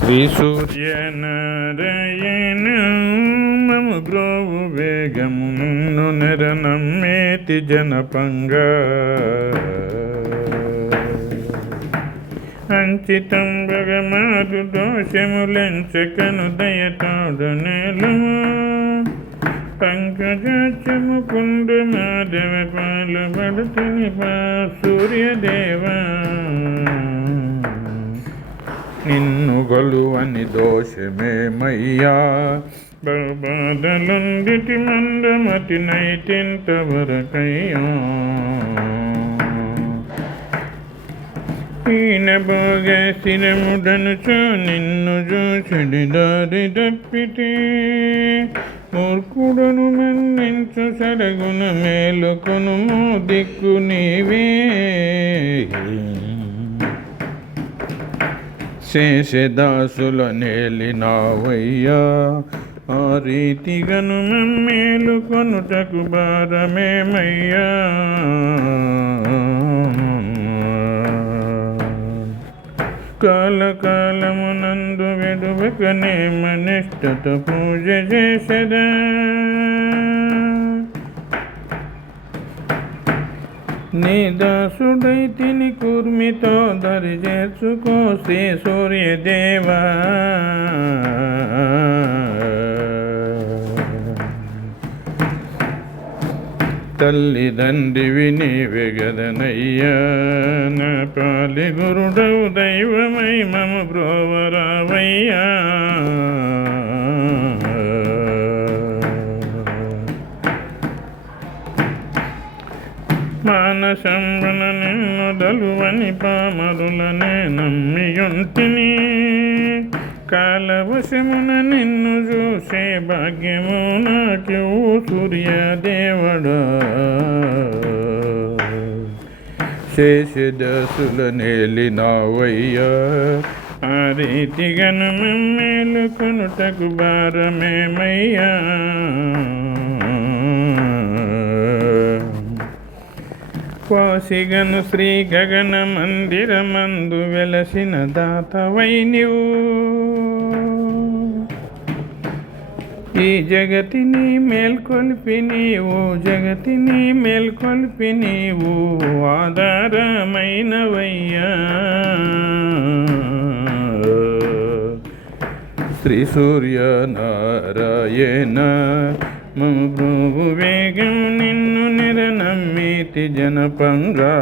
శ్రీ సూర్యనారాయణ మమ బ్రోవు వేగము నిన్ను నెరనమ్మేతి జనపంగా అంచితం భగమాదు దోషములెంచకను దయతోడనేలు పంకజము కుండు మాధవ పాలు పడుతుని పా సూర్యదేవ నిన్ను గొలువని దోషమేమయ్యా బాధలుందిటి మందమతి నైతింత వరకయ్యా ఈయన భోగశిరముడనుచో నిన్ను చూచెడి దారి తప్పితే మూర్ఖుడను మన్నించు సరగున మేలుకొను దిక్కు నీవే శేషదాసుల నేలినావయ్యా ఆ రీతిగను మమ్మేలు కొనుటకు భారమేమయ్యా కాలకాలమునందు వెడువకనే మనిష్టత పూజ చేసదా నీ దాసుడై తిని కూర్మితో దరి చేర్చుకో శ్రీ సూర్యదేవా తల్లిదండ్రివి నీవే గదనయ్యా నా పాలి గురుడవు దైవమై మమ బ్రోవరావయ్యా మానసంబన నిన్ను దలువని పామరులనే నమ్మియుంటిని కాలవశమున నిన్ను చూసే భాగ్యము నాకు సూర్యదేవుడా శేషదాసుల నేలినావయ్యా ఆ రీతిగను మమ్మేలు కొనుటకు భారమేమయ్యా వాసిగను శ్రీ గగన మందిరమందు వెలసిన దాతవై నీవు ఈ జగతిని మేల్కొల్పి నీవు జగతిని మేల్కొల్పి నీవు ఆధారమైనవయ్యా శ్రీ సూర్యనారాయణ మమ ప్రభు వేగం నిన్ను నిరనమ్మేతి జనపంగా